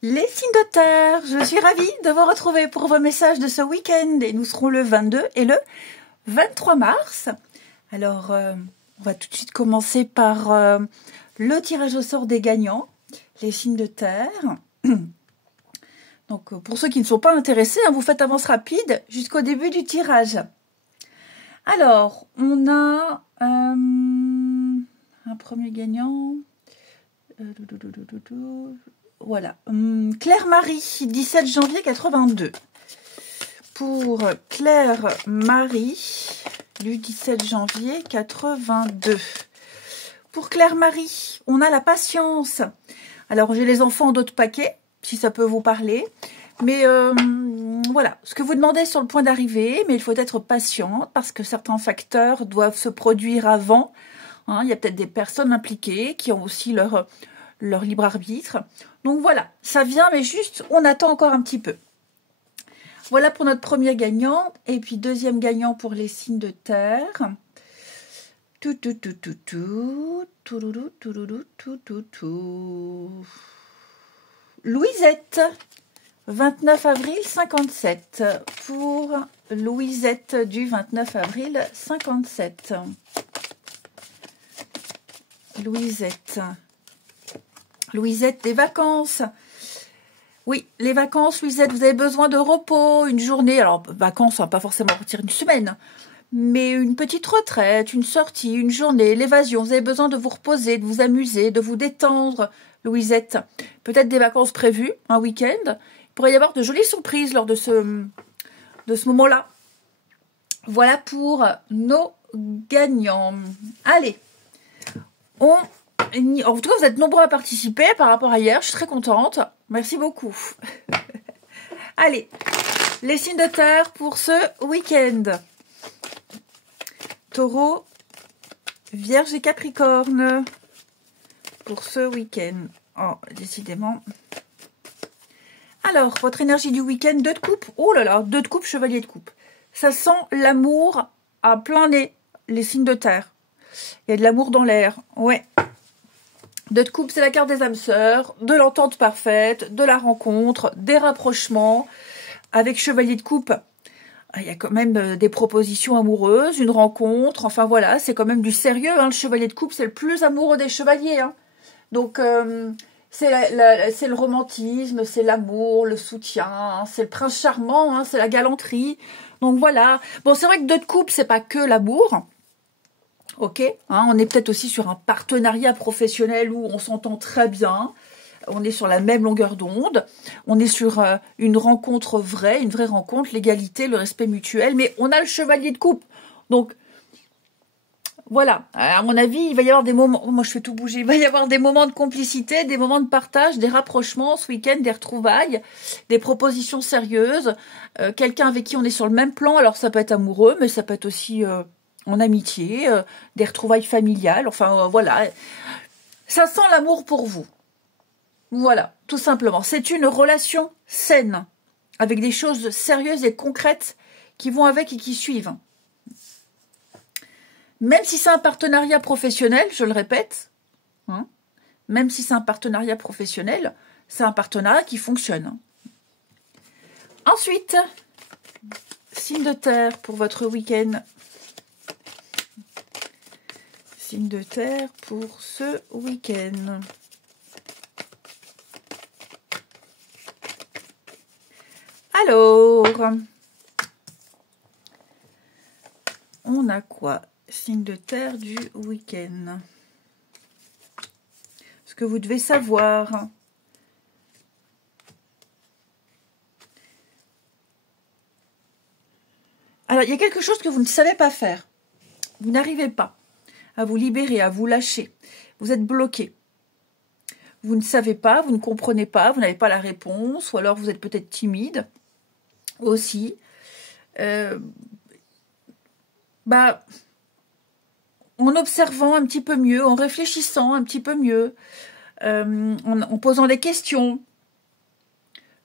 Les signes de terre, je suis ravie de vous retrouver pour vos messages de ce week-end et nous serons le 22 et le 23 mars. Alors, on va tout de suite commencer par le tirage au sort des gagnants, les signes de terre. Donc, pour ceux qui ne sont pas intéressés, vous faites avance rapide jusqu'au début du tirage. Alors, on a un premier gagnant. Voilà, Claire-Marie, 17 janvier 82. Pour Claire-Marie, du 17 janvier 82. Pour Claire-Marie, on a la patience. Alors, j'ai les enfants d'autres paquets, si ça peut vous parler. Mais voilà, ce que vous demandez sur le point d'arrivée, mais il faut être patiente parce que certains facteurs doivent se produire avant. Hein, il y a peut-être des personnes impliquées qui ont aussi leur libre arbitre. Donc voilà, ça vient, mais juste, on attend encore un petit peu. Voilà pour notre premier gagnant. Et puis deuxième gagnant pour les signes de terre. Louisette, 29 avril 57. Pour Louisette du 29 avril 57. Louisette, des vacances. Oui, les vacances, Louisette, vous avez besoin de repos, une journée. Alors, vacances, on va pas forcément partir une semaine, mais une petite retraite, une sortie, une journée, l'évasion. Vous avez besoin de vous reposer, de vous amuser, de vous détendre, Louisette. Peut-être des vacances prévues, un week-end. Il pourrait y avoir de jolies surprises lors de ce moment-là. Voilà pour nos gagnants. Allez, en tout cas, vous êtes nombreux à participer par rapport à hier. Je suis très contente. Merci beaucoup. Allez, les signes de terre pour ce week-end. Taureau, Vierge et Capricorne pour ce week-end. Oh, décidément. Alors, votre énergie du week-end, 2 de coupe. Oh là là, 2 de coupe, chevalier de coupe. Ça sent l'amour à plein nez, les signes de terre. Il y a de l'amour dans l'air. Ouais. 2 de coupe, c'est la carte des âmes sœurs, de l'entente parfaite, de la rencontre, des rapprochements. Avec chevalier de coupe, il y a quand même des propositions amoureuses, une rencontre. Enfin voilà, c'est quand même du sérieux. Hein. Le chevalier de coupe, c'est le plus amoureux des chevaliers. Hein. Donc, c'est le romantisme, c'est l'amour, le soutien, hein. C'est le prince charmant, hein. C'est la galanterie. Donc voilà. Bon, c'est vrai que 2 de coupe, c'est pas que l'amour. Ok, hein, on est peut-être aussi sur un partenariat professionnel où on s'entend très bien, on est sur la même longueur d'onde, on est sur une rencontre vraie, une vraie rencontre, l'égalité, le respect mutuel, mais on a le chevalier de coupe. Donc, voilà, à mon avis, il va y avoir des moments, moi je fais tout bouger, il va y avoir des moments de complicité, des moments de partage, des rapprochements ce week-end, des retrouvailles, des propositions sérieuses, quelqu'un avec qui on est sur le même plan, alors ça peut être amoureux, mais ça peut être aussi... en amitié, des retrouvailles familiales, enfin voilà. Ça sent l'amour pour vous. Voilà, tout simplement. C'est une relation saine, avec des choses sérieuses et concrètes qui vont avec et qui suivent. Même si c'est un partenariat professionnel, je le répète, hein, même si c'est un partenariat professionnel, c'est un partenariat qui fonctionne. Ensuite, signe de terre pour votre week-end. Signe de terre pour ce week-end. Alors, on a quoi? Signe de terre du week-end. Ce que vous devez savoir. Alors, il y a quelque chose que vous ne savez pas faire. Vous n'arrivez pas à vous libérer, à vous lâcher. Vous êtes bloqué. Vous ne savez pas, vous ne comprenez pas, vous n'avez pas la réponse, ou alors vous êtes peut-être timide aussi. En observant un petit peu mieux, en réfléchissant un petit peu mieux, en posant des questions,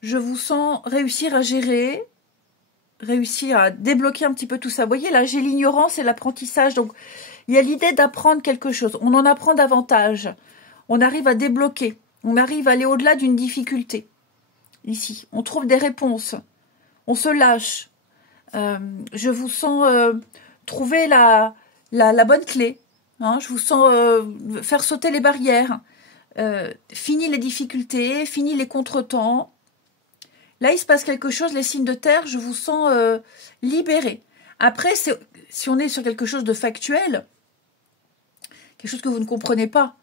je vous sens réussir à gérer, réussir à débloquer un petit peu tout ça. Vous voyez, là, j'ai l'ignorance et l'apprentissage. Donc, il y a l'idée d'apprendre quelque chose. On en apprend davantage. On arrive à débloquer. On arrive à aller au-delà d'une difficulté. ici. On trouve des réponses. On se lâche. Je vous sens trouver la bonne clé. Hein, je vous sens faire sauter les barrières. Fini les difficultés, fini les contretemps. Là, il se passe quelque chose, les signes de terre, je vous sens libérés. Après, si on est sur quelque chose de factuel, quelque chose que vous ne comprenez pas,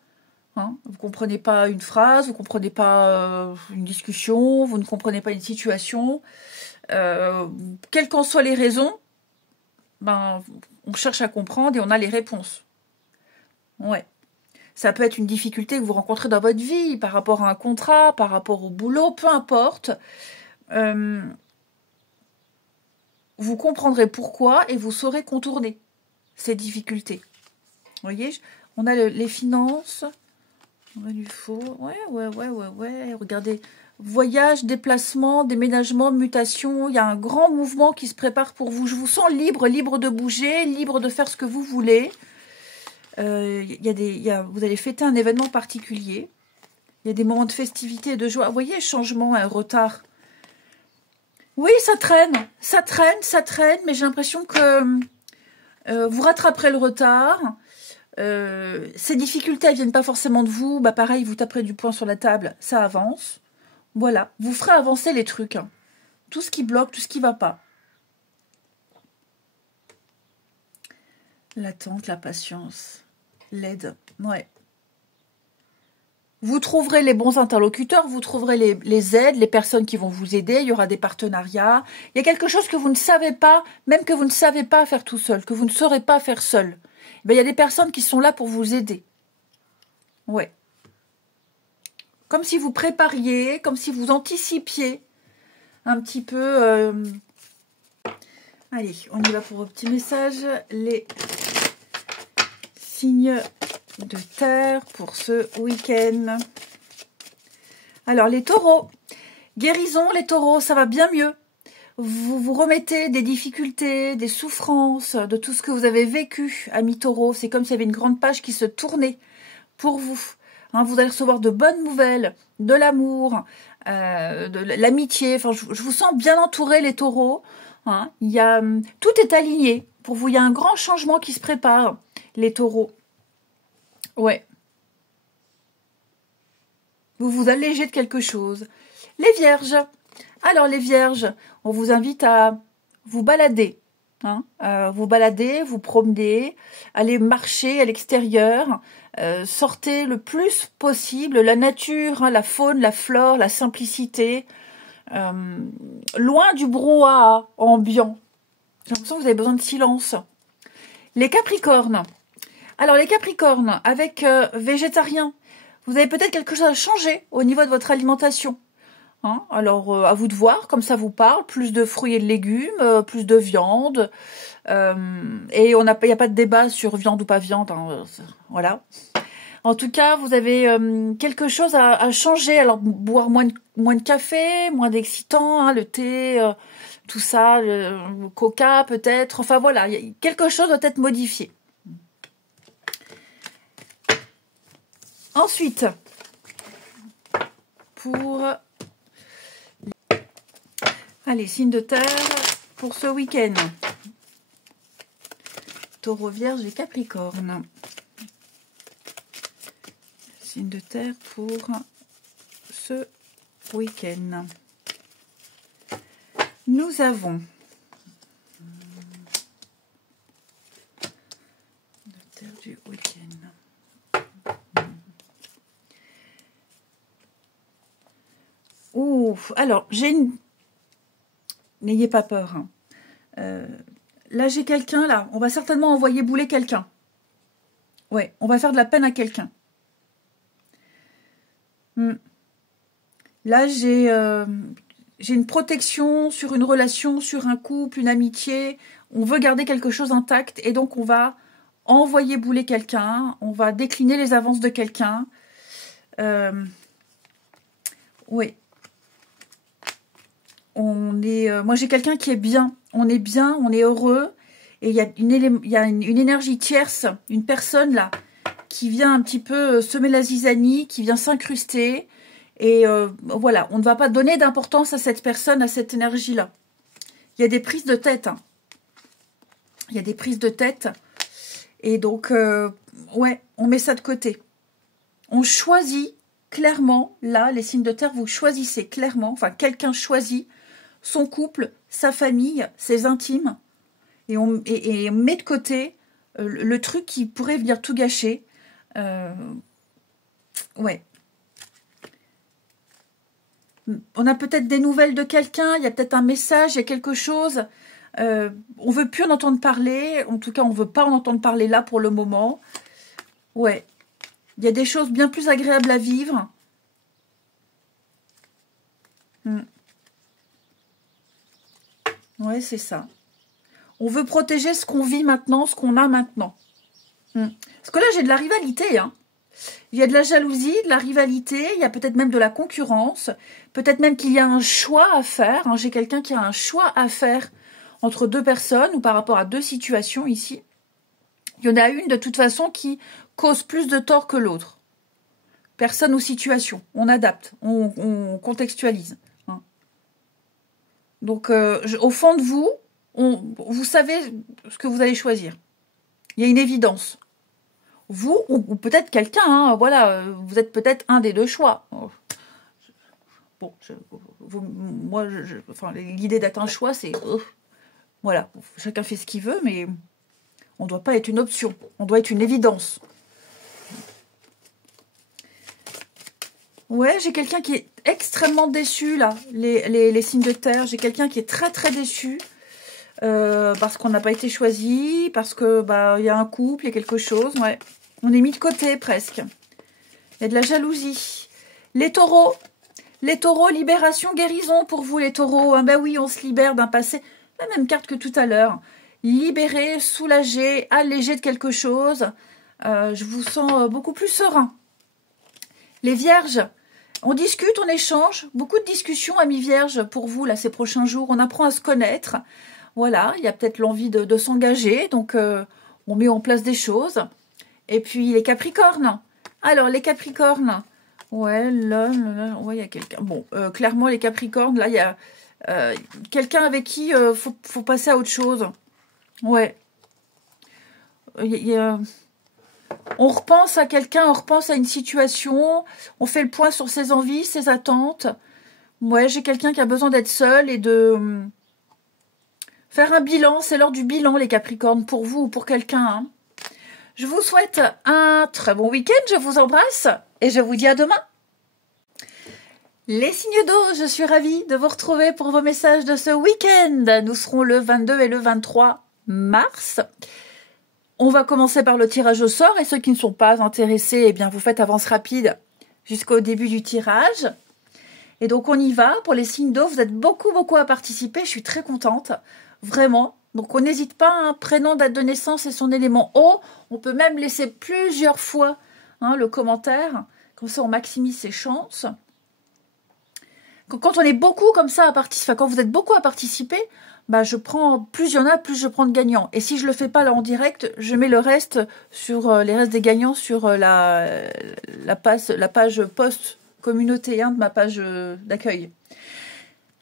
hein, vous ne comprenez pas une phrase, vous ne comprenez pas une discussion, vous ne comprenez pas une situation, quelles qu'en soient les raisons, ben, on cherche à comprendre et on a les réponses. Ouais. Ça peut être une difficulté que vous rencontrez dans votre vie, par rapport à un contrat, par rapport au boulot, peu importe. Vous comprendrez pourquoi et vous saurez contourner ces difficultés. Vous voyez, on a les finances. On a du faux. Ouais. Regardez, voyage, déplacement, déménagement, mutation. Il y a un grand mouvement qui se prépare pour vous. Je vous sens libre, libre de bouger, libre de faire ce que vous voulez. Vous allez fêter un événement particulier. Il y a des moments de festivité et de joie. Vous voyez, changement, un retard. Oui, ça traîne, mais j'ai l'impression que vous rattraperez le retard. Ces difficultés, elles viennent pas forcément de vous. Bah pareil, vous taperez du poing sur la table, ça avance. Voilà, vous ferez avancer les trucs. Hein. Tout ce qui bloque, tout ce qui va pas. L'attente, la patience, l'aide, ouais. Vous trouverez les bons interlocuteurs, vous trouverez les aides, les personnes qui vont vous aider, il y aura des partenariats. Il y a quelque chose que vous ne savez pas, même que vous ne savez pas faire tout seul, que vous ne saurez pas faire seul. Ben, il y a des personnes qui sont là pour vous aider. Ouais. Comme si vous prépariez, comme si vous anticipiez un petit peu. Allez, on y va pour vos petits messages. Les signes de terre pour ce week-end. Alors, les taureaux. Guérison, les taureaux, ça va bien mieux. Vous vous remettez des difficultés, des souffrances, de tout ce que vous avez vécu, amis taureaux. C'est comme s'il y avait une grande page qui se tournait pour vous. Hein, vous allez recevoir de bonnes nouvelles, de l'amour, de l'amitié. Enfin, je vous sens bien entourés, les taureaux. Hein, tout est aligné. Pour vous, il y a un grand changement qui se prépare, les taureaux. Ouais. Vous vous allégez de quelque chose. Les vierges. Alors, les vierges, on vous invite à vous balader. Hein, vous balader, vous promener, aller marcher à l'extérieur. Sortez le plus possible la nature, hein, la faune, la flore, la simplicité. Loin du brouhaha ambiant. J'ai l'impression que vous avez besoin de silence. Les capricornes. Alors, les capricornes, avec végétarien, vous avez peut-être quelque chose à changer au niveau de votre alimentation. Hein, alors, à vous de voir, comme ça vous parle, plus de fruits et de légumes, plus de viande. Et il n'y a pas de débat sur viande ou pas viande. Hein, voilà. En tout cas, vous avez quelque chose à changer. Alors, boire moins de café, moins d'excitants, hein, le thé, tout ça, le coca peut-être. Enfin, voilà, quelque chose doit être modifié. Ensuite, pour... Allez, signe de terre pour ce week-end. Taureau, Vierge et Capricorne. Signe de terre pour ce week-end. Nous avons de terre du week-end. Ouf, alors j'ai une... N'ayez pas peur. Hein. Là, j'ai quelqu'un, là. On va certainement envoyer bouler quelqu'un. Ouais, on va faire de la peine à quelqu'un. Là, j'ai une protection sur une relation, sur un couple, une amitié. On veut garder quelque chose intact et donc on va envoyer bouler quelqu'un. On va décliner les avances de quelqu'un. Oui. Moi, j'ai quelqu'un qui est bien. On est bien, on est heureux. Et il y a une énergie tierce, une personne là, qui vient un petit peu semer la zizanie, qui vient s'incruster. Et voilà, on ne va pas donner d'importance à cette personne, à cette énergie-là. Il y a des prises de tête. Hein. Il y a des prises de tête. Et donc, ouais, on met ça de côté. On choisit clairement, là, les signes de terre, vous choisissez clairement, enfin, quelqu'un choisit son couple, sa famille, ses intimes, et on met de côté le truc qui pourrait venir tout gâcher. Ouais. On a peut-être des nouvelles de quelqu'un, il y a peut-être un message, il y a quelque chose. On veut plus en entendre parler. En tout cas, on veut pas en entendre parler là pour le moment. Ouais. Il y a des choses bien plus agréables à vivre. Ouais, c'est ça. On veut protéger ce qu'on vit maintenant, ce qu'on a maintenant. Parce que là, j'ai de la rivalité, hein. Il y a de la jalousie, de la rivalité, il y a peut-être même de la concurrence, peut-être même qu'il y a un choix à faire. Hein. J'ai quelqu'un qui a un choix à faire entre deux personnes ou par rapport à deux situations ici. Il y en a une de toute façon qui cause plus de tort que l'autre. Personne ou situation. On adapte, on contextualise. Hein. Donc, au fond de vous, vous savez ce que vous allez choisir. Il y a une évidence. Vous, ou peut-être quelqu'un, hein, voilà, vous êtes peut-être un des deux choix. Bon, moi, enfin, l'idée d'être un choix, c'est... voilà, chacun fait ce qu'il veut, mais on ne doit pas être une option, on doit être une évidence. Ouais, j'ai quelqu'un qui est extrêmement déçu, là, les signes de terre. J'ai quelqu'un qui est très, très déçu. Parce qu'on n'a pas été choisi, parce que y a un couple, il y a quelque chose, ouais. On est mis de côté presque. Il y a de la jalousie. Les taureaux, libération, guérison pour vous les taureaux. Ah ben oui, on se libère d'un passé. La même carte que tout à l'heure. Libéré, soulagé, allégé de quelque chose. Je vous sens beaucoup plus serein. Les vierges, on discute, on échange. Beaucoup de discussions, amis vierges, pour vous là ces prochains jours. On apprend à se connaître. Voilà, il y a peut-être l'envie de s'engager. Donc, on met en place des choses. Et puis, les capricornes. Alors, les capricornes. Ouais, là, ouais, il y a quelqu'un. Bon, clairement, les capricornes, là, il y a quelqu'un avec qui faut passer à autre chose. Ouais. On repense à quelqu'un, on repense à une situation. On fait le point sur ses envies, ses attentes. Ouais, j'ai quelqu'un qui a besoin d'être seul et de faire un bilan. C'est l'heure du bilan, les capricornes, pour vous ou pour quelqu'un, hein. Je vous souhaite un très bon week-end, je vous embrasse et je vous dis à demain. Les signes d'eau, je suis ravie de vous retrouver pour vos messages de ce week-end. Nous serons le 22 et le 23 mars. On va commencer par le tirage au sort et ceux qui ne sont pas intéressés, eh bien vous faites avance rapide jusqu'au début du tirage. Et donc on y va. Pour les signes d'eau, vous êtes beaucoup à participer. Je suis très contente, vraiment. Donc, on n'hésite pas, hein, prénom, date de naissance et son élément eau. On peut même laisser plusieurs fois le commentaire. Comme ça, on maximise ses chances. Quand on est beaucoup comme ça à participer, quand vous êtes beaucoup à participer, je prends, plus il y en a, plus je prends de gagnants. Et si je le fais pas là en direct, je mets le reste sur les restes des gagnants sur la page post communauté de ma page d'accueil.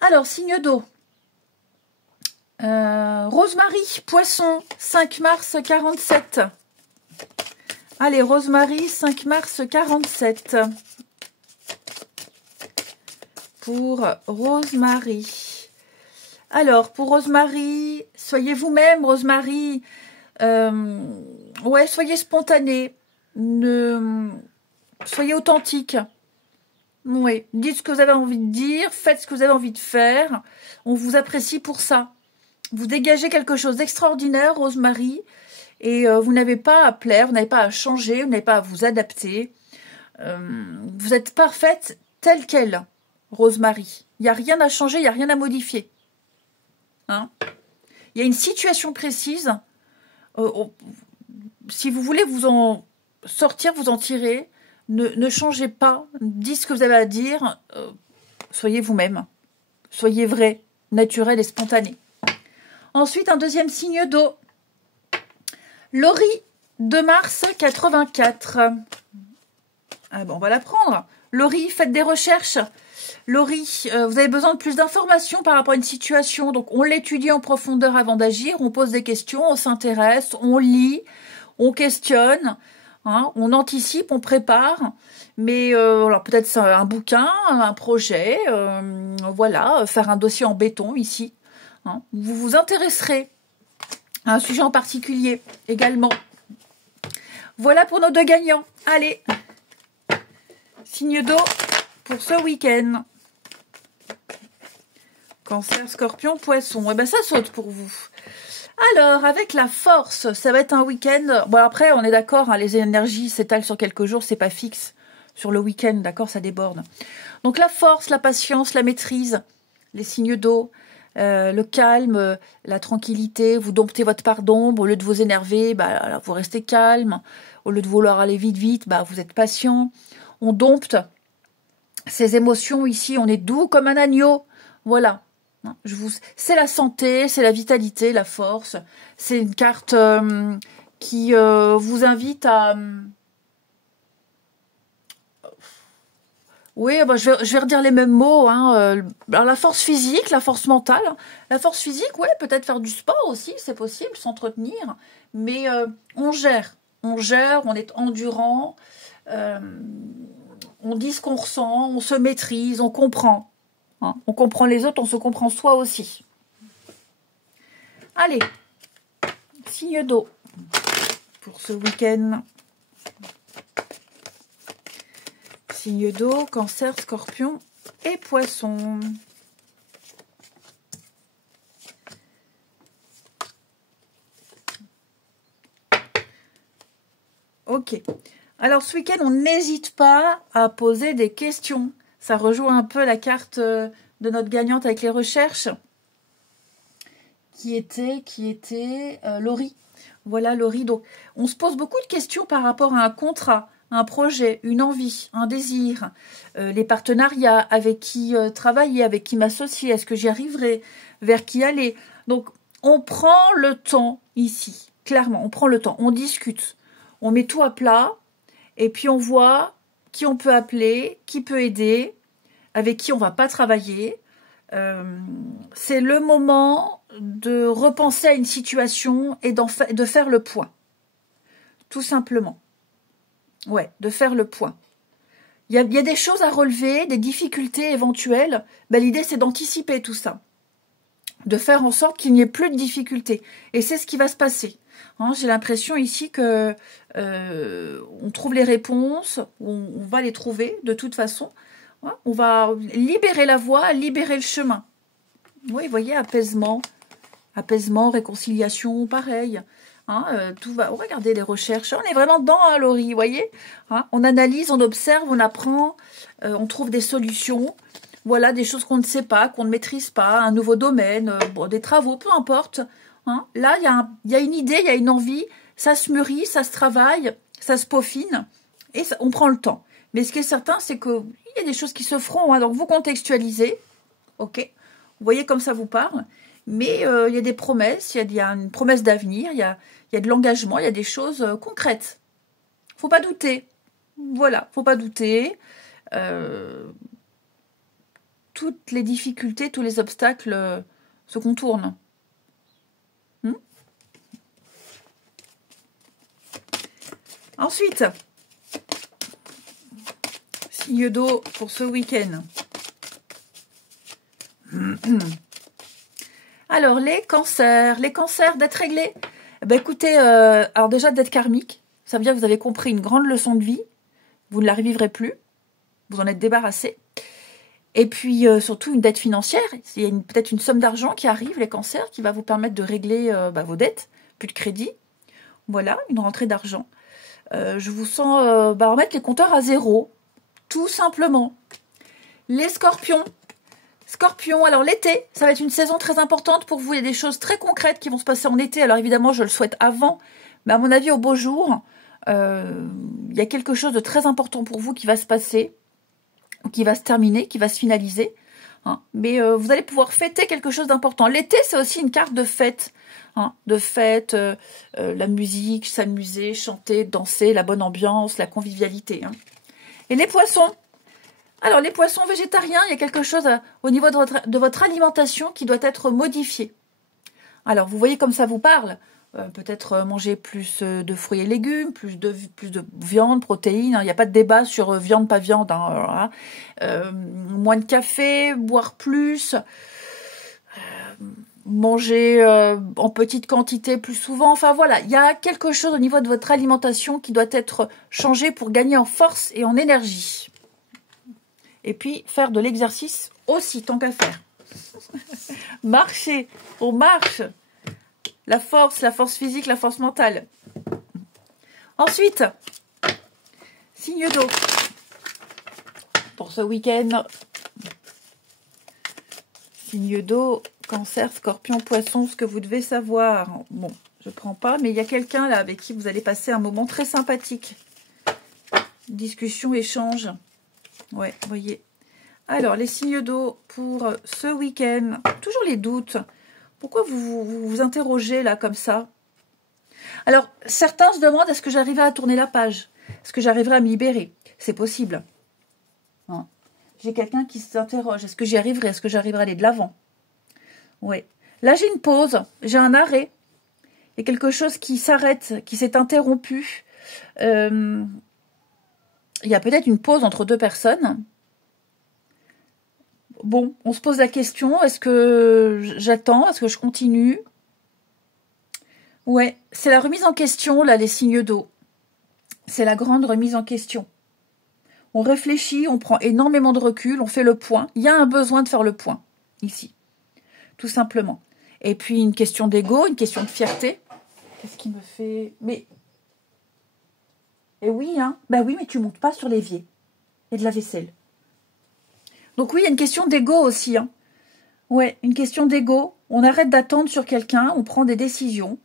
Alors, signe d'eau. Rosemary, poisson, 5 mars 47. Allez, Rosemary, 5 mars 47. Pour Rosemary. Alors, pour Rosemary, soyez vous-même, Rosemary. Ouais, soyez spontané. Soyez authentique. Oui, dites ce que vous avez envie de dire, faites ce que vous avez envie de faire. On vous apprécie pour ça. Vous dégagez quelque chose d'extraordinaire, Rosemary, et vous n'avez pas à plaire, vous n'avez pas à changer, vous n'avez pas à vous adapter. Vous êtes parfaite telle qu'elle, Rosemary. Il n'y a rien à changer, il n'y a rien à modifier. Hein? Il y a une situation précise. Si vous voulez vous en sortir, vous en tirer, ne changez pas, dites ce que vous avez à dire, soyez vous-même. Soyez vrai, naturel et spontané. Ensuite, un deuxième signe d'eau. Laurie, 2 mars 84. Ah bon, on va la prendre. Laurie, faites des recherches. Laurie, vous avez besoin de plus d'informations par rapport à une situation. Donc, on l'étudie en profondeur avant d'agir. On pose des questions, on s'intéresse, on lit, on questionne, hein, on anticipe, on prépare. Mais alors peut-être c'est un bouquin, un projet, voilà, faire un dossier en béton ici. Hein. Vous vous intéresserez à un sujet en particulier également. Voilà pour nos deux gagnants. Allez, signe d'eau pour ce week-end. Cancer, Scorpion, Poisson. Eh ben ça saute pour vous. Alors, avec la force, ça va être un week-end. Bon, après, on est d'accord, hein, les énergies s'étalent sur quelques jours, c'est pas fixe. Sur le week-end, d'accord, ça déborde. Donc la force, la patience, la maîtrise, les signes d'eau, le calme, la tranquillité. Vous domptez votre part d'ombre. Au lieu de vous énerver, bah, vous restez calme. Au lieu de vouloir aller vite, bah, vous êtes patient. On dompte ces émotions ici. On est doux comme un agneau. Voilà. C'est la santé, c'est la vitalité, la force. C'est une carte qui vous invite à... Oui, bah, je vais redire les mêmes mots. Hein. Alors, la force physique, la force mentale. La force physique, ouais, peut-être faire du sport aussi, c'est possible, s'entretenir. Mais on gère, on est endurant, on dit ce qu'on ressent, on se maîtrise, on comprend. Hein. On comprend les autres, on se comprend soi aussi. Allez, signe d'eau pour ce week-end. Signe d'eau, Cancer, Scorpion et Poisson. Ok. Alors, ce week-end, on n'hésite pas à poser des questions. Ça rejoint un peu la carte de notre gagnante avec les recherches. Qui était Laurie. Voilà, Laurie. Donc, on se pose beaucoup de questions par rapport à un contrat, un projet, une envie, un désir, les partenariats, avec qui travailler, avec qui m'associer, est-ce que j'y arriverai, vers qui aller. Donc, on prend le temps ici, clairement, on prend le temps, on discute, on met tout à plat, et puis on voit qui on peut appeler, qui peut aider, avec qui on va pas travailler. C'est le moment de repenser à une situation et de faire le point. Tout simplement. Ouais, de faire le point. Il y a des choses à relever, des difficultés éventuelles. Ben, l'idée, c'est d'anticiper tout ça. De faire en sorte qu'il n'y ait plus de difficultés. Et c'est ce qui va se passer. Hein, j'ai l'impression ici que on trouve les réponses, on va les trouver de toute façon. Hein, on va libérer la voie, libérer le chemin. Oui, vous voyez, apaisement, réconciliation, pareil. Hein, tout va. Regardez les recherches. On est vraiment dedans, hein, Laurie, vous voyez. Hein, on analyse, on observe, on apprend, on trouve des solutions. Voilà, des choses qu'on ne sait pas, qu'on ne maîtrise pas, un nouveau domaine, bon, des travaux, peu importe. Hein. Là, il y a une idée, il y a une envie. Ça se mûrit, ça se travaille, ça se peaufine. Et ça, on prend le temps. Mais ce qui est certain, c'est qu'il y a des choses qui se feront. Hein, donc, vous contextualisez. OK. Vous voyez comme ça vous parle. Mais il y a des promesses, il y a une promesse d'avenir, il y a de l'engagement, il y a des choses concrètes. Faut pas douter. Voilà, faut pas douter. Toutes les difficultés, tous les obstacles se contournent. Ensuite, signe d'eau pour ce week-end. Alors, les cancers d'être réglés. Ben, écoutez, alors déjà d'être karmique, ça veut dire que vous avez compris une grande leçon de vie, vous ne la revivrez plus, vous en êtes débarrassé. Et puis, surtout, une dette financière, il y a peut-être une somme d'argent qui arrive, les cancers, qui va vous permettre de régler vos dettes, plus de crédit. Voilà, une rentrée d'argent. Je vous sens remettre les compteurs à zéro, tout simplement. Les scorpions, alors l'été, ça va être une saison très importante pour vous. Il y a des choses très concrètes qui vont se passer en été. Alors évidemment, je le souhaite avant, mais à mon avis, au beau jour, il y a quelque chose de très important pour vous qui va se passer, qui va se terminer, qui va se finaliser. Hein. Mais vous allez pouvoir fêter quelque chose d'important. L'été, c'est aussi une carte de fête. Hein, la musique, s'amuser, chanter, danser, la bonne ambiance, la convivialité. Hein. Et les poissons, Alors, les poissons végétariens, il y a quelque chose au niveau de votre alimentation qui doit être modifié. Alors, vous voyez comme ça vous parle. Peut-être manger plus de fruits et légumes, plus de viande, protéines. Hein. Il n'y a pas de débat sur viande, pas viande. Hein, moins de café, boire plus. Manger en petite quantité plus souvent. Enfin voilà, il y a quelque chose au niveau de votre alimentation qui doit être changé pour gagner en force et en énergie. Et puis faire de l'exercice aussi, tant qu'à faire. Marcher, on marche. La force physique, la force mentale. Ensuite, signe d'eau. Pour ce week-end, signe d'eau, Cancer, Scorpion, Poisson, ce que vous devez savoir. Bon, je prends pas, mais il y a quelqu'un là avec qui vous allez passer un moment très sympathique. Discussion, échange. Ouais, vous voyez. Alors, les signes d'eau pour ce week-end. Toujours les doutes. Pourquoi vous interrogez là comme ça? Alors, certains se demandent, est-ce que j'arriverai à tourner la page? Est-ce que j'arriverai à me libérer? C'est possible. Hein. J'ai quelqu'un qui s'interroge. Est-ce que j'y arriverai? Est-ce que j'arriverai à aller de l'avant? Oui. Là, j'ai une pause. J'ai un arrêt. Il y a quelque chose qui s'arrête, qui s'est interrompu. Il y a peut-être une pause entre deux personnes. Bon, on se pose la question, est-ce que j'attends? Est-ce que je continue? Ouais, c'est la remise en question, là, les signes d'eau. C'est la grande remise en question. On réfléchit, on prend énormément de recul, on fait le point. Il y a un besoin de faire le point, ici. Tout simplement. Et puis, une question d'ego, une question de fierté. Qu'est-ce qui me fait... Mais... Eh oui, hein. Bah oui, mais tu montes pas sur l'évier. Il y a de la vaisselle. Donc oui, il y a une question d'ego aussi. Hein. Ouais, une question d'ego. On arrête d'attendre sur quelqu'un, on prend des décisions.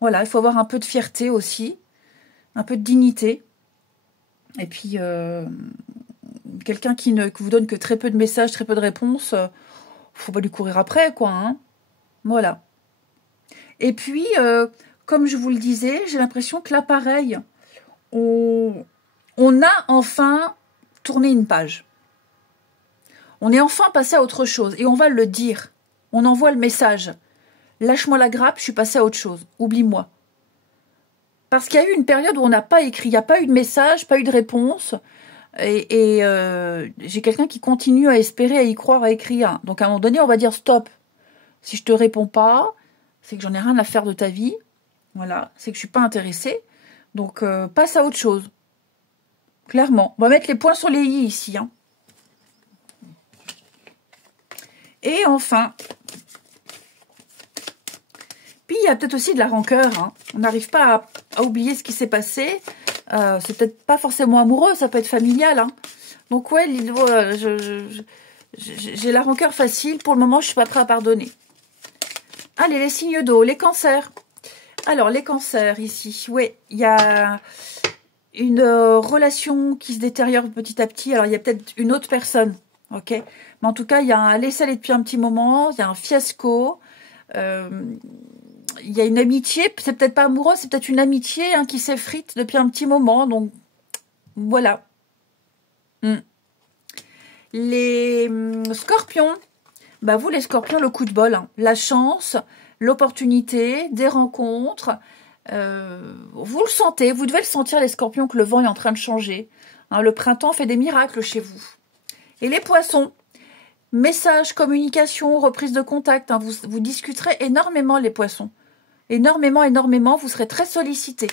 Voilà, il faut avoir un peu de fierté aussi, un peu de dignité. Et puis, quelqu'un qui vous donne que très peu de messages, très peu de réponses, faut pas lui courir après, quoi. Hein. Voilà. Et puis, comme je vous le disais, j'ai l'impression que là, pareil, on a enfin tourné une page. On est enfin passé à autre chose et on va le dire. On envoie le message. Lâche-moi la grappe, je suis passé à autre chose. Oublie-moi. Parce qu'il y a eu une période où on n'a pas écrit, il n'y a pas eu de message, pas eu de réponse. Et j'ai quelqu'un qui continue à espérer, à y croire, à écrire. Donc à un moment donné, on va dire stop. Si je te réponds pas, c'est que j'en ai rien à faire de ta vie. Voilà, c'est que je suis pas intéressée. Donc passe à autre chose. Clairement. On va mettre les points sur les i ici. Hein. Et enfin, puis il y a peut-être aussi de la rancœur. Hein. On n'arrive pas à oublier ce qui s'est passé. C'est peut-être pas forcément amoureux, ça peut être familial. Hein. Donc ouais, j'ai la rancœur facile. Pour le moment, je suis pas prête à pardonner. Allez, les signes d'eau, les cancers. Alors, les cancers ici. Oui, il y a une relation qui se détériore petit à petit. Alors, il y a peut-être une autre personne. Ok, mais en tout cas, il y a un laisser-aller depuis un petit moment, il y a un fiasco, il y a une amitié, c'est peut-être pas amoureux, c'est peut-être une amitié hein, qui s'effrite depuis un petit moment, donc voilà. Les scorpions, bah vous les scorpions, le coup de bol, hein, la chance, l'opportunité, des rencontres, vous le sentez, vous devez le sentir les scorpions que le vent est en train de changer. Hein, le printemps fait des miracles chez vous. Et les poissons, message, communication, reprise de contact. Hein, vous discuterez énormément les poissons. Énormément, énormément. Vous serez très sollicités.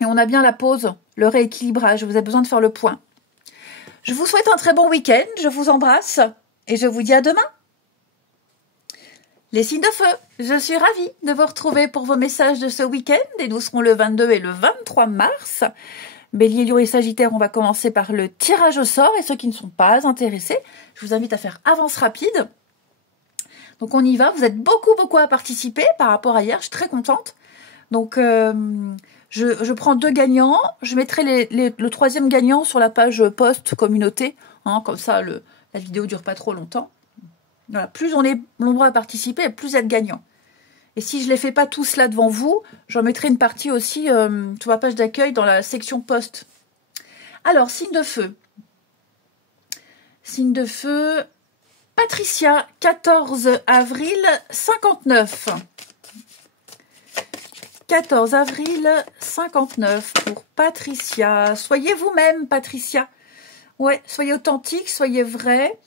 Et on a bien la pause, le rééquilibrage. Vous avez besoin de faire le point. Je vous souhaite un très bon week-end. Je vous embrasse. Et je vous dis à demain. Les signes de feu, je suis ravie de vous retrouver pour vos messages de ce week-end. Et nous serons le 22 et le 23 mars. Bélier, Lion et Sagittaire, on va commencer par le tirage au sort. Et ceux qui ne sont pas intéressés, je vous invite à faire avance rapide. Donc on y va. Vous êtes beaucoup à participer par rapport à hier. Je suis très contente. Donc je prends 2 gagnants. Je mettrai le 3e gagnant sur la page post communauté. Hein, comme ça, la vidéo dure pas trop longtemps. Voilà. Plus on est nombreux à participer, plus vous êtes gagnants. Et si je ne les fais pas tous là devant vous, j'en mettrai une partie aussi sur ma page d'accueil dans la section post. Alors, signe de feu. Signe de feu, Patricia, 14 avril 59. 14 avril 59 pour Patricia. Soyez vous-même, Patricia. Ouais, soyez authentique, soyez vrai,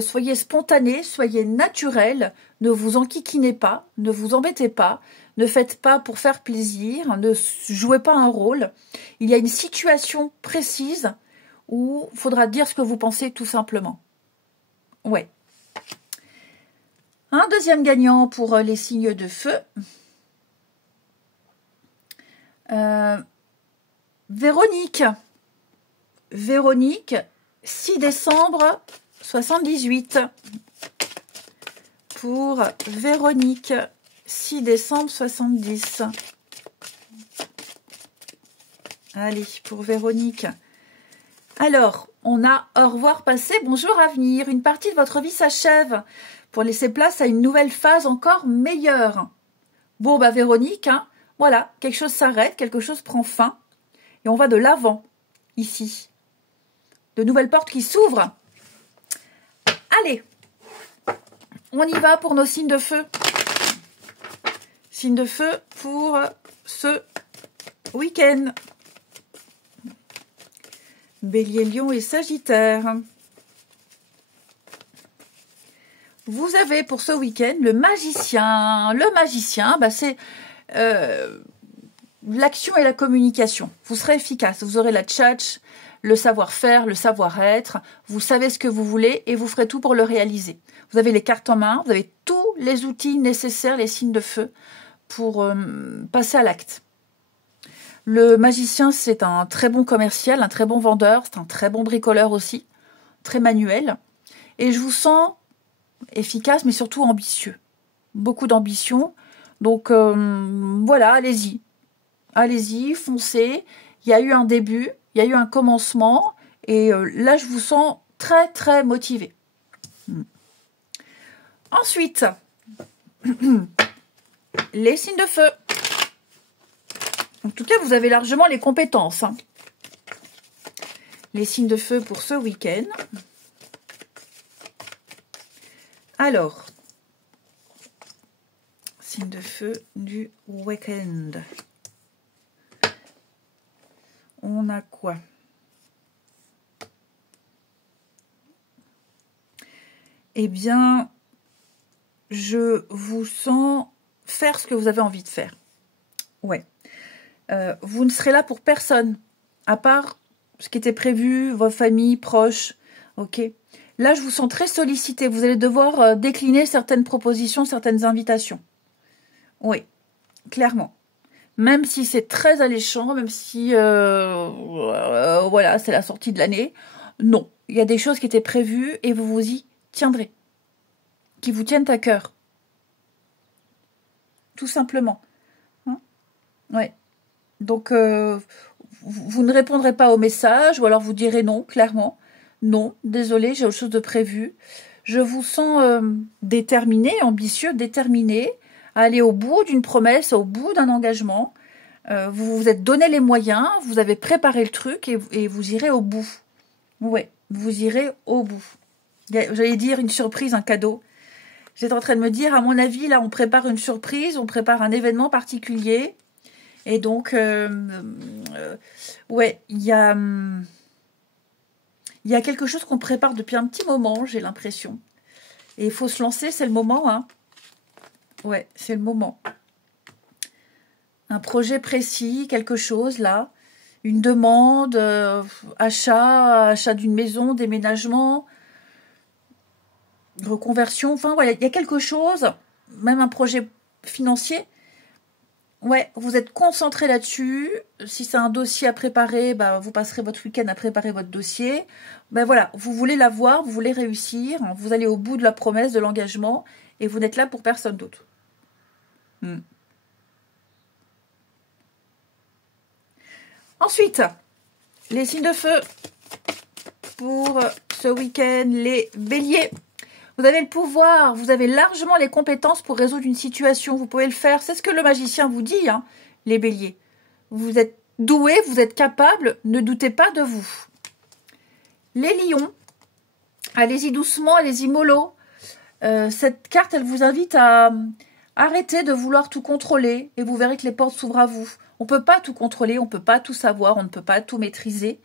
soyez spontané, soyez naturel. Ne vous enquiquinez pas, ne vous embêtez pas, ne faites pas pour faire plaisir, ne jouez pas un rôle. Il y a une situation précise où il faudra dire ce que vous pensez tout simplement. Ouais. Un deuxième gagnant pour les signes de feu. Véronique. Véronique, 6 décembre 78. Pour Véronique, 6 décembre 70. Allez, pour Véronique. Alors, on a au revoir passé, bonjour avenir. Une partie de votre vie s'achève pour laisser place à une nouvelle phase encore meilleure. Bon, bah Véronique, hein, voilà, quelque chose s'arrête, quelque chose prend fin. Et on va de l'avant, ici. De nouvelles portes qui s'ouvrent. Allez, on y va pour nos signes de feu. Signes de feu pour ce week-end. Bélier, Lion et Sagittaire. Vous avez pour ce week-end le magicien. Le magicien, bah, c'est l'action et la communication. Vous serez efficace. Vous aurez la tchatch, le savoir-faire, le savoir-être. Vous savez ce que vous voulez et vous ferez tout pour le réaliser. Vous avez les cartes en main. Vous avez tous les outils nécessaires, les signes de feu, pour passer à l'acte. Le magicien, c'est un très bon commercial, un très bon vendeur, c'est un très bon bricoleur aussi, très manuel. Et je vous sens efficace, mais surtout ambitieux. Beaucoup d'ambition. Donc, voilà, allez-y. Allez-y, foncez. Il y a eu un début, il y a eu un commencement. Et là, je vous sens très, très motivé. Ensuite, les signes de feu. En tout cas, vous avez largement les compétences. Hein. Les signes de feu pour ce week-end. Alors, signe de feu du week-end. On a quoi? Eh bien, je vous sens faire ce que vous avez envie de faire. Ouais. Vous ne serez là pour personne, à part ce qui était prévu, vos familles, proches, ok. Là, je vous sens très sollicité. Vous allez devoir décliner certaines propositions, certaines invitations. Oui, clairement. Même si c'est très alléchant, même si, voilà, c'est la sortie de l'année. Non, il y a des choses qui étaient prévues et vous vous y tiendrez. Qui vous tiennent à cœur. Tout simplement. Hein? Ouais. Donc, vous ne répondrez pas au message ou alors vous direz non, clairement. Non, désolé, j'ai autre chose de prévu. Je vous sens déterminé, ambitieux, déterminé à aller au bout d'une promesse, au bout d'un engagement. Vous vous êtes donné les moyens, vous avez préparé le truc et vous irez au bout. Ouais, vous irez au bout. J'allais dire une surprise, un cadeau. J'étais en train de me dire, à mon avis, là, on prépare une surprise, on prépare un événement particulier. Et donc, ouais, il y a quelque chose qu'on prépare depuis un petit moment, j'ai l'impression. Et il faut se lancer, c'est le moment, hein. Ouais, c'est le moment. Un projet précis, quelque chose, là. Une demande, achat d'une maison, déménagement, reconversion. Enfin, voilà, il y a quelque chose, même un projet financier. Ouais, vous êtes concentré là-dessus. Si c'est un dossier à préparer, bah, vous passerez votre week-end à préparer votre dossier. Ben voilà, vous voulez l'avoir, vous voulez réussir, vous allez au bout de la promesse, de l'engagement, et vous n'êtes là pour personne d'autre. Ensuite, les signes de feu pour ce week-end, les béliers. Vous avez le pouvoir, vous avez largement les compétences pour résoudre une situation. Vous pouvez le faire. C'est ce que le magicien vous dit, hein, les béliers. Vous êtes doués, vous êtes capables, ne doutez pas de vous. Les lions, Allez-y doucement, allez-y mollo. Cette carte, elle vous invite à arrêter de vouloir tout contrôler et vous verrez que les portes s'ouvrent à vous. On ne peut pas tout contrôler, on ne peut pas tout savoir, on ne peut pas tout maîtriser.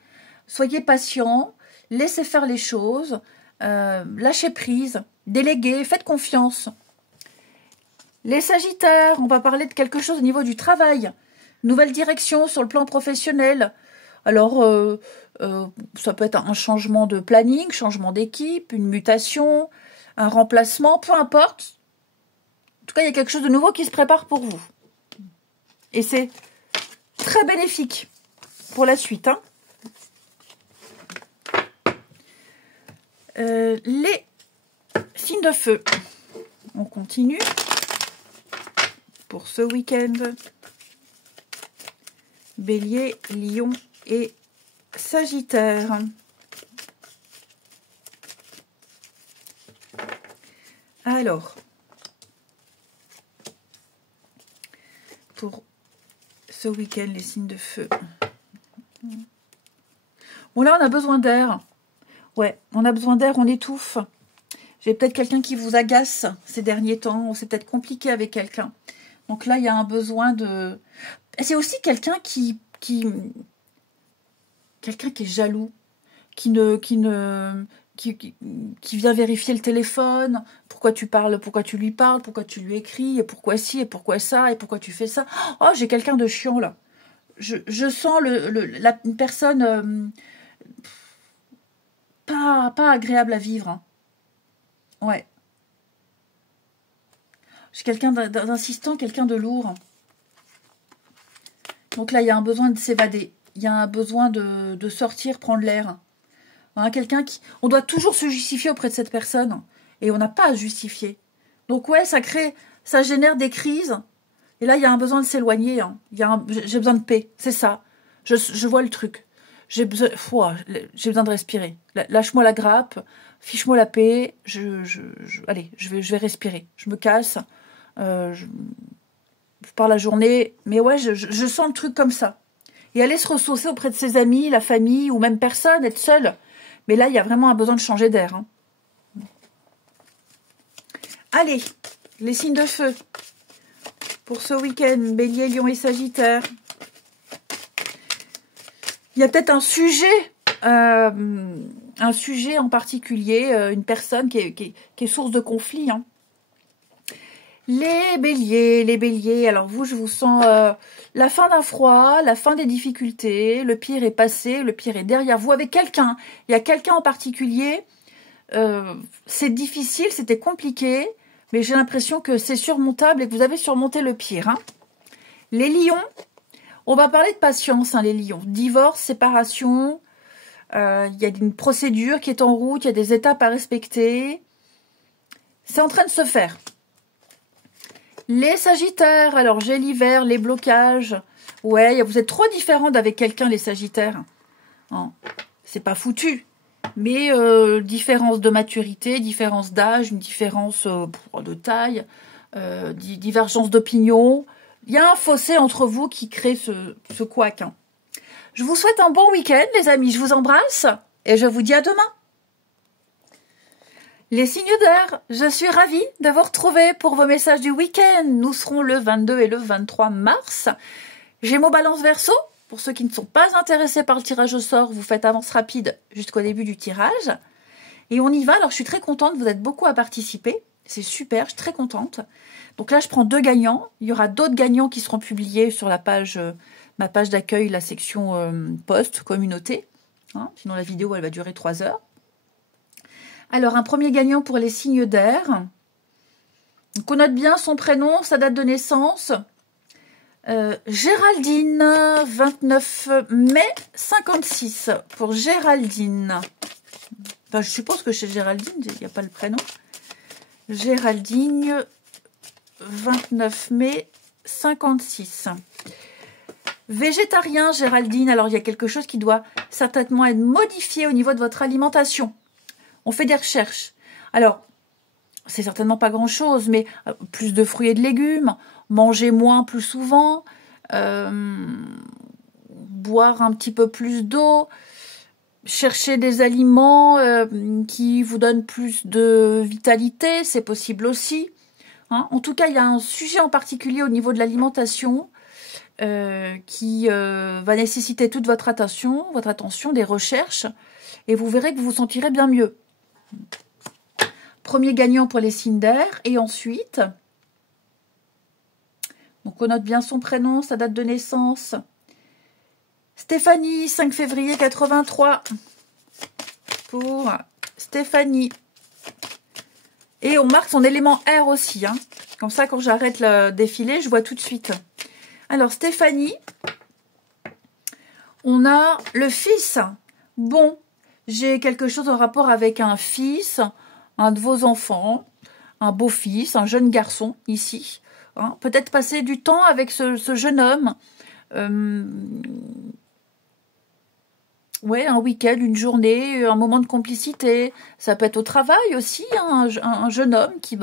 Soyez patient, laissez faire les choses, lâchez prise, déléguez, faites confiance. Les Sagittaires, on va parler de quelque chose au niveau du travail. Nouvelle direction sur le plan professionnel. Alors, ça peut être un changement de planning, changement d'équipe, une mutation, un remplacement, peu importe. En tout cas, il y a quelque chose de nouveau qui se prépare pour vous. Et c'est très bénéfique pour la suite. Hein. Les signes de feu. On continue pour ce week-end. Bélier, Lion et Sagittaire. Alors, pour ce week-end, les signes de feu. Bon, là, on a besoin d'air. Ouais, on a besoin d'air, on étouffe. J'ai peut-être quelqu'un qui vous agace ces derniers temps, ou c'est peut-être compliqué avec quelqu'un. Donc là, il y a un besoin de... C'est aussi quelqu'un qui est jaloux, qui vient vérifier le téléphone, pourquoi tu parles, pourquoi tu lui parles, pourquoi tu lui écris, et pourquoi ci, et pourquoi ça, et pourquoi tu fais ça. Oh, j'ai quelqu'un de chiant là. Je sens une personne pas agréable à vivre. Hein. Ouais. J'ai quelqu'un d'insistant, quelqu'un de lourd. Donc là, il y a un besoin de s'évader. Il y a un besoin de sortir, prendre l'air. Hein, quelqu'un qui... On doit toujours se justifier auprès de cette personne. Et on n'a pas à se justifier. Donc ouais, ça génère des crises. Et là, il y a un besoin de s'éloigner. Hein. J'ai besoin de paix. C'est ça. Je vois le truc. J'ai besoin de respirer. Lâche-moi la grappe. Fiche-moi la paix. Allez, je vais respirer. Je me casse. Je pars la journée. Mais ouais, je sens le truc comme ça. Et aller se ressourcer auprès de ses amis, la famille, ou même personne, être seul. Mais là, il y a vraiment un besoin de changer d'air. Hein. Allez, les signes de feu. Pour ce week-end, Bélier, Lion et Sagittaire. Il y a peut-être un sujet en particulier, une personne qui est source de conflit. Hein. Les béliers, alors vous, je vous sens la fin d'un froid, la fin des difficultés, le pire est passé, le pire est derrière vous avec quelqu'un. Il y a quelqu'un en particulier, c'est difficile, c'était compliqué, mais j'ai l'impression que c'est surmontable et que vous avez surmonté le pire. Hein. Les lions, on va parler de patience, hein, les lions. Divorce, séparation, il y a une procédure qui est en route, il y a des étapes à respecter. C'est en train de se faire. Les Sagittaires, alors j'ai l'hiver, les blocages. Ouais, vous êtes trop différents d'avec quelqu'un, les Sagittaires. Hein, c'est pas foutu. Mais différence de maturité, différence d'âge, une différence de taille, divergence d'opinion. Il y a un fossé entre vous qui crée ce couac. Hein. Je vous souhaite un bon week-end, les amis. Je vous embrasse et je vous dis à demain. Les signes d'air, je suis ravie de vous retrouver pour vos messages du week-end. Nous serons le 22 et le 23 mars. Gémeaux, Balance, Verseau. Pour ceux qui ne sont pas intéressés par le tirage au sort, vous faites avance rapide jusqu'au début du tirage. Et on y va. Alors, je suis très contente. Vous êtes beaucoup à participer. C'est super. Je suis très contente. Donc là, je prends 2 gagnants. Il y aura d'autres gagnants qui seront publiés sur la page, ma page d'accueil, la section post, communauté. Hein, sinon, la vidéo, elle va durer 3 heures. Alors, un premier gagnant pour les signes d'air. Donc, on note bien son prénom, sa date de naissance. Géraldine, 29 mai 56. Pour Géraldine. Enfin, je suppose que chez Géraldine, il n'y a pas le prénom. Géraldine, 29 mai 56. Végétarien, Géraldine. Alors, il y a quelque chose qui doit certainement être modifié au niveau de votre alimentation. On fait des recherches. Alors, c'est certainement pas grand-chose, mais plus de fruits et de légumes, manger moins plus souvent, boire un petit peu plus d'eau. chercher des aliments qui vous donnent plus de vitalité, c'est possible aussi. Hein. En tout cas, il y a un sujet en particulier au niveau de l'alimentation qui va nécessiter toute votre attention, des recherches, et vous verrez que vous vous sentirez bien mieux. Premier gagnant pour les signes d'air, et ensuite, donc on note bien son prénom, sa date de naissance. Stéphanie, 5 février 83, pour Stéphanie. Et on marque son élément air aussi, hein. Comme ça, quand j'arrête le défilé, je vois tout de suite. Alors, Stéphanie, on a le fils. Bon, j'ai quelque chose en rapport avec un fils, un de vos enfants, un beau-fils, un jeune garçon, ici. Hein. Peut-être passer du temps avec ce jeune homme. Ouais, un week-end, une journée, un moment de complicité. Ça peut être au travail aussi, hein, un jeune homme que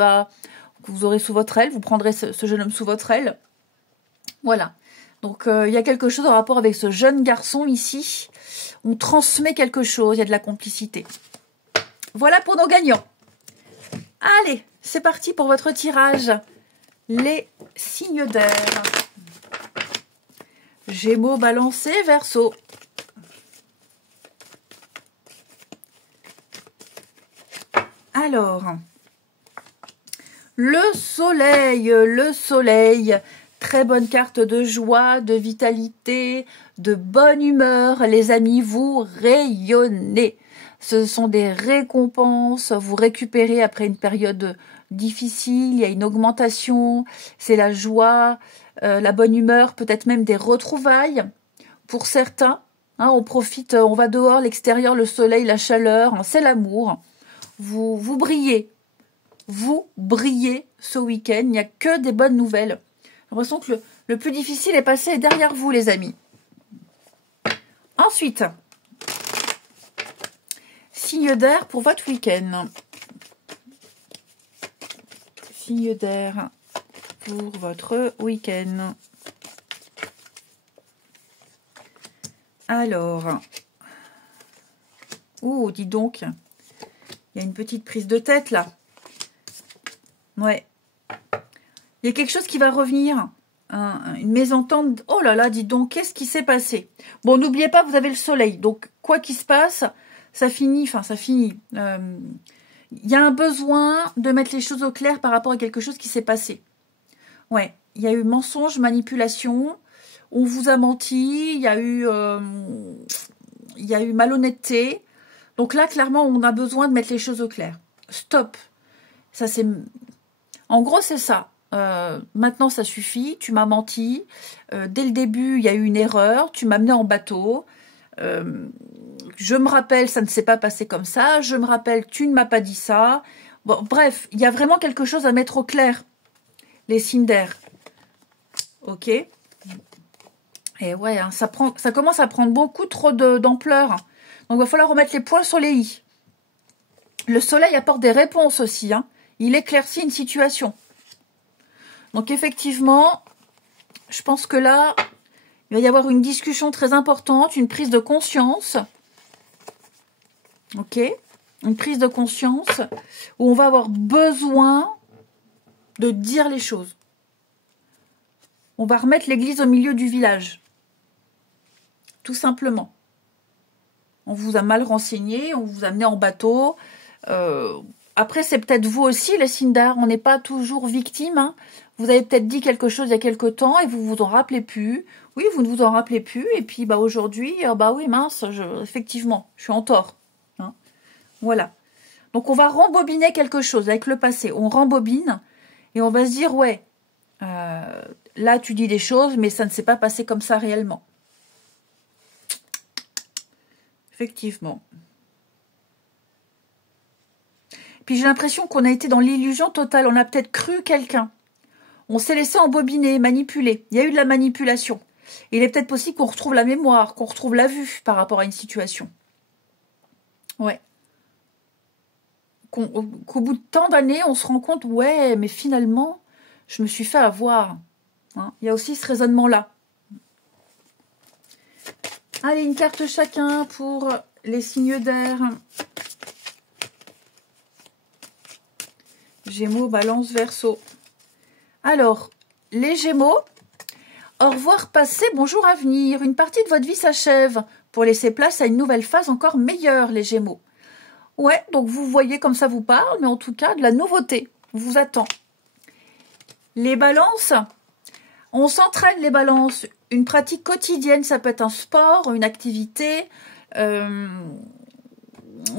vous aurez sous votre aile, vous prendrez ce jeune homme sous votre aile. Voilà. Donc, il y a quelque chose en rapport avec ce jeune garçon ici. On transmet quelque chose, il y a de la complicité. Voilà pour nos gagnants. Allez, c'est parti pour votre tirage. Les signes d'air. Gémeaux, Balancé, Verseau. Alors, le soleil, très bonne carte de joie, de vitalité, de bonne humeur. Les amis, vous rayonnez. Ce sont des récompenses, vous récupérez après une période difficile, il y a une augmentation, c'est la joie, la bonne humeur, peut-être même des retrouvailles. Pour certains, hein, on profite, on va dehors, l'extérieur, le soleil, la chaleur, hein, c'est l'amour. Vous brillez. Vous brillez ce week-end. Il n'y a que des bonnes nouvelles. J'ai l'impression que le plus difficile est passé derrière vous, les amis. Ensuite, signe d'air pour votre week-end. Signe d'air pour votre week-end. Alors, oh, dis donc. Il y a une petite prise de tête, là. Ouais. Il y a quelque chose qui va revenir. Une mésentente. Oh là là, dis donc, qu'est-ce qui s'est passé? Bon, n'oubliez pas, vous avez le soleil. Donc, quoi qu'il se passe, ça finit. Enfin, ça finit. Il y a un besoin de mettre les choses au clair par rapport à quelque chose qui s'est passé. Ouais. Il y a eu mensonge, manipulation. On vous a menti. Il y a eu malhonnêteté. Donc là, clairement, on a besoin de mettre les choses au clair. Stop. Ça, c'est... En gros, c'est ça. Maintenant, ça suffit. Tu m'as menti. Dès le début, il y a eu une erreur. Tu m'as mené en bateau. Je me rappelle, ça ne s'est pas passé comme ça. Je me rappelle, tu ne m'as pas dit ça. Bon, bref, il y a vraiment quelque chose à mettre au clair. Les signes d'air. Ok. Et ouais, hein, ça commence à prendre beaucoup trop d'ampleur. Donc, il va falloir remettre les points sur les i. Le soleil apporte des réponses aussi. Hein. Il éclaircit une situation. Donc, effectivement, je pense que là, il va y avoir une discussion très importante, une prise de conscience. Ok? Une prise de conscience où on va avoir besoin de dire les choses. On va remettre l'église au milieu du village. Tout simplement. On vous a mal renseigné, on vous a amené en bateau. Après, c'est peut-être vous aussi, les signes d'air. On n'est pas toujours victime. Hein. Vous avez peut-être dit quelque chose il y a quelque temps et vous vous en rappelez plus. Oui, vous ne vous en rappelez plus. Et puis, bah aujourd'hui, bah oui, mince, effectivement, je suis en tort. Hein. Voilà. Donc, on va rembobiner quelque chose avec le passé. On rembobine et on va se dire, ouais, là, tu dis des choses, mais ça ne s'est pas passé comme ça réellement. Effectivement. Puis j'ai l'impression qu'on a été dans l'illusion totale. On a peut-être cru quelqu'un. On s'est laissé embobiner, manipuler. Il y a eu de la manipulation. Et il est peut-être possible qu'on retrouve la mémoire, qu'on retrouve la vue par rapport à une situation. Ouais. Qu'au bout de tant d'années, on se rend compte, ouais, mais finalement, je me suis fait avoir. Hein, il y a aussi ce raisonnement-là. Allez, une carte chacun pour les signes d'air. Gémeaux, Balance, Verseau. Alors, les Gémeaux, au revoir passé, bonjour avenir. Une partie de votre vie s'achève pour laisser place à une nouvelle phase encore meilleure, les Gémeaux. Ouais, donc vous voyez comme ça vous parle, mais en tout cas, de la nouveauté vous attend. Les Balances, on s'entraîne les Balances. Une pratique quotidienne, ça peut être un sport, une activité. On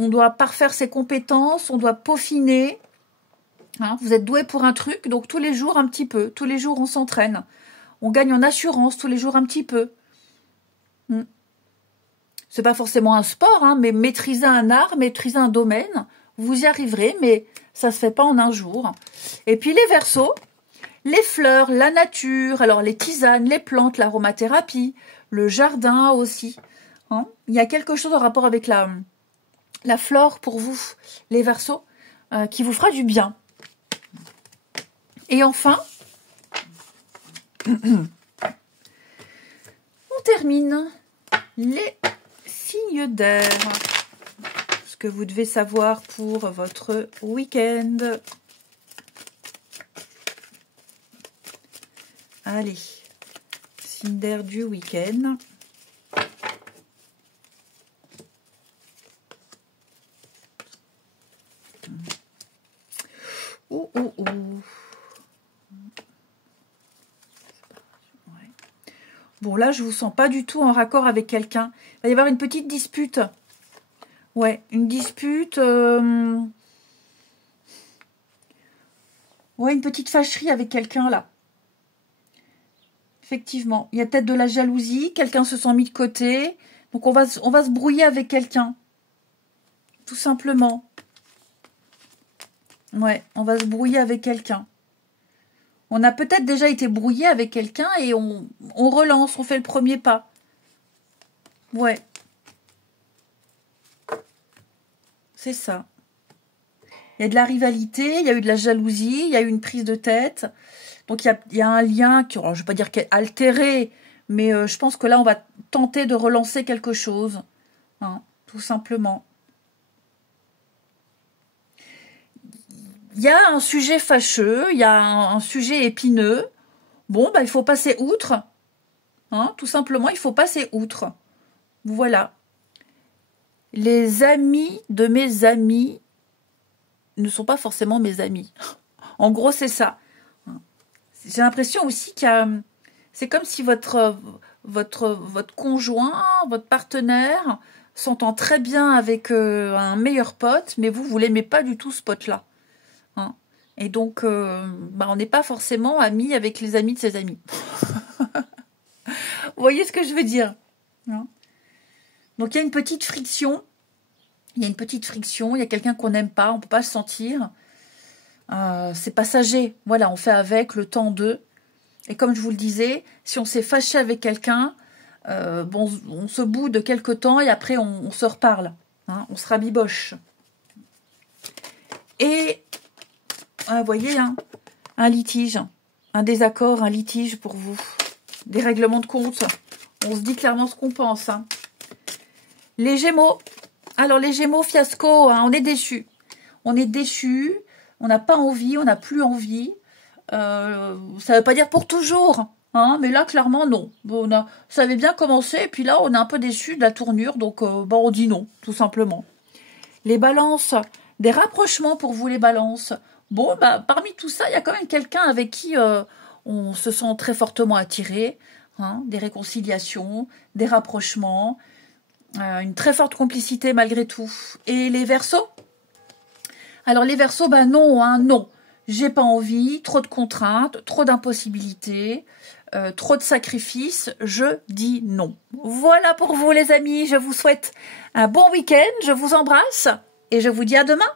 doit parfaire ses compétences, on doit peaufiner. Hein, vous êtes doué pour un truc, donc tous les jours un petit peu. Tous les jours, on s'entraîne. On gagne en assurance tous les jours un petit peu. C'est pas forcément un sport, hein, mais maîtriser un art, maîtriser un domaine, vous y arriverez, mais ça se fait pas en un jour. Et puis les Verseaux, les fleurs, la nature, alors les tisanes, les plantes, l'aromathérapie, le jardin aussi. Hein. Il y a quelque chose en rapport avec la flore pour vous, les Verseaux, qui vous fera du bien. Et enfin, on termine les signes d'air. Ce que vous devez savoir pour votre week-end. Allez, signe d'air du week-end. Ouh, ouh, ouh. Ouais. Bon, là, je vous sens pas du tout en raccord avec quelqu'un. Il va y avoir une petite dispute. Ouais, une dispute. Ouais, une petite fâcherie avec quelqu'un, là. Effectivement. Il y a peut-être de la jalousie. Quelqu'un se sent mis de côté. Donc, on va se brouiller avec quelqu'un. Tout simplement. Ouais, on va se brouiller avec quelqu'un. On a peut-être déjà été brouillé avec quelqu'un et on relance, on fait le premier pas. Ouais. C'est ça. Il y a de la rivalité, il y a eu de la jalousie, il y a eu une prise de tête. Donc il y a un lien qui, alors, je ne vais pas dire qu'il est altéré, mais je pense que là, on va tenter de relancer quelque chose. Hein, tout simplement. Il y a un sujet fâcheux, il y a un sujet épineux. Bon, bah, il faut passer outre. Hein, tout simplement, il faut passer outre. Voilà. Les amis de mes amis ne sont pas forcément mes amis. En gros, c'est ça. J'ai l'impression aussi qu'il y a... C'est comme si votre conjoint, votre partenaire s'entend très bien avec un meilleur pote, mais vous l'aimez pas du tout, ce pote-là. Hein. Et donc, on n'est pas forcément amis avec les amis de ses amis. Vous voyez ce que je veux dire? Hein. Donc, il y a une petite friction. Il y a une petite friction. Il y a quelqu'un qu'on n'aime pas. On ne peut pas se sentir. C'est passager. Voilà, on fait avec le temps d'eux. Et comme je vous le disais, si on s'est fâché avec quelqu'un, on se boude quelque temps et après, on se reparle. Hein, on se rabiboche. Et, vous voyez, hein, un litige, un désaccord, un litige pour vous. Des règlements de compte. On se dit clairement ce qu'on pense. Hein. Les Gémeaux. Alors, les Gémeaux, fiasco, hein, on est déçus. On est déçus. On n'a pas envie, on n'a plus envie. Ça ne veut pas dire pour toujours. Hein, mais là, clairement, non. Ça avait bien commencé. Et puis là, on est un peu déçus de la tournure. Donc, on dit non, tout simplement. Les Balances. Des rapprochements pour vous, les Balances. Bon, parmi tout ça, il y a quand même quelqu'un avec qui on se sent très fortement attiré. Hein, des réconciliations, des rapprochements, une très forte complicité malgré tout. Et les Verseaux? Alors les Verseaux, non, hein, non. J'ai pas envie, trop de contraintes, trop d'impossibilités, trop de sacrifices, je dis non. Voilà pour vous les amis, je vous souhaite un bon week-end, je vous embrasse et je vous dis à demain.